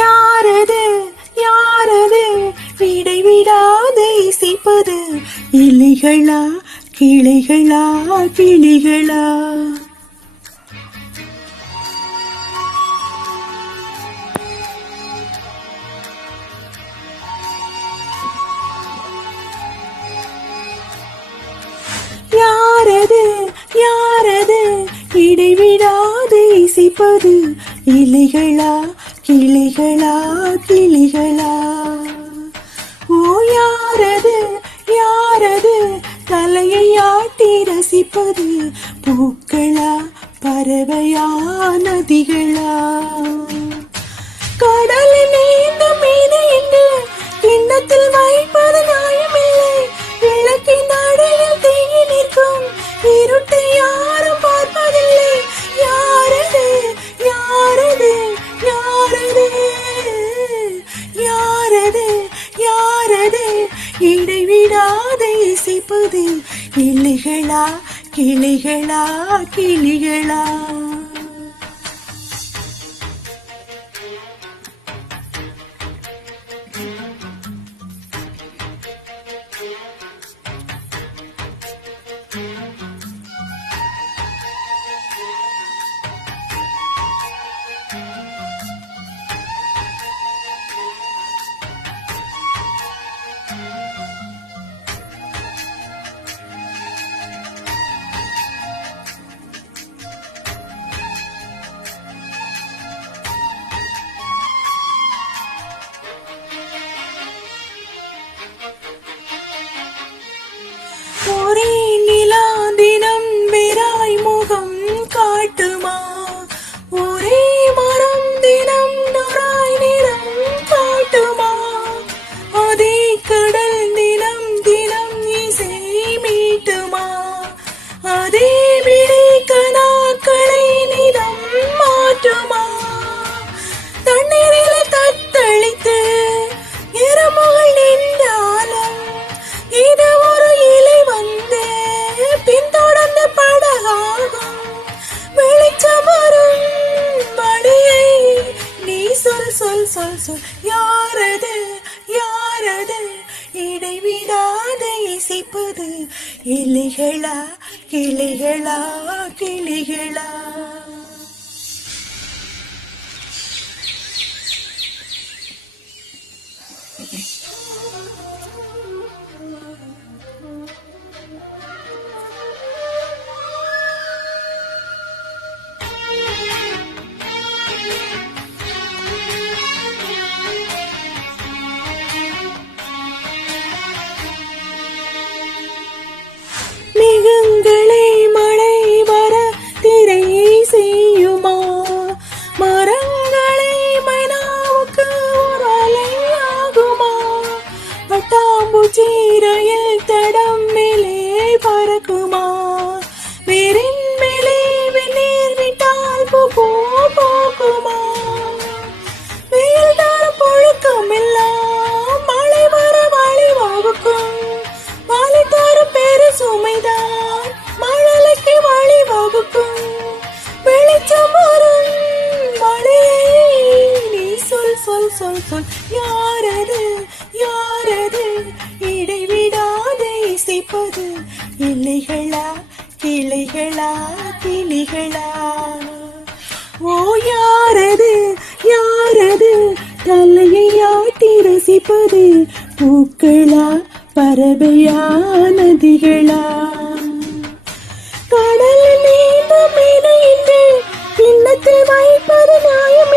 யாரது யாரது இடைவிடாது இசைப்பது இலைகளா கிளைகளா கிளிகளா? யாரது யாரது இடைவிடாது இசைப்பது இலைகளா கிளைகளா கிளிகளா? ஓ யாரது யாரது தலையை ஆட்டி ரசிப்பது பூக்களா பறவையா நதிகளா? கடலில் நீந்தும் மீது என்று கிண்ணத்தில் வைப்பது நியாயமில்லை. விளக்கின் அடியில் தேங்கி நிற்கும் இருட்டை யாரும் பார்ப்பதில்லை. யாரது யாரது யாரது யாரது யாரது இடைவிடாது இசைப்பது இலைகளா கிளைகளா கிளிகளா? ஒரே நிலா தினம் வேறாய் முகம் காட்டுமா? ஒரே மரம் தினம் நூறாய் நிறம் காட்டுமா? அதே கடல் தினம் தினம் இசை மீட்டுமா? அதே விடை கனாக்களை நிதம் மாற்றுமா? தண்ணீரில் தத்தளித்து இரமுகள் நின்றாலும் இது ஒரு இலை வந்து பின்தொடர்ந்து படகாகும். வெளிச்சம் வரும் வழியை நீ சொல் சொல் சொல் சொல். யாரது யாரது இடைவிடாது இசைப்பது இலைகளா கிளைகளா கிளிகளா? மேகங்களே மழை வர திரையை செய்யுமா? மரங்களே மைனாவுக்கு ஒரு அலையாகுமா? பட்டாம்பூச்சி ரயில் தடம் மேலே பறக்குமா? வேரின் மேலே வெந்நீர் விட்டால் பூ பூக்குமா? வெயில் தரும் புழுக்கம் எல்லாம் மழை வர வழிவகுக்கும். மழை தரும் பெரு சுமைதான் மழலைக்கு வழிவகுக்கும். வெளிச்சம் வரும் வழியை நீ சொல் சொல் சொல் சொல். யாரது யாரது இடைவிடாது இசைப்பது இலைகளா கிளைகளா கிளிகளா? ஓ யாரது யாரது தலையை ஆட்டி ரசிப்பது பூக்களா பறவையா நதிகளா? கடலில் நீந்தும் மீனை என்று கிண்ணத்தில் வைப்பது நியாயம்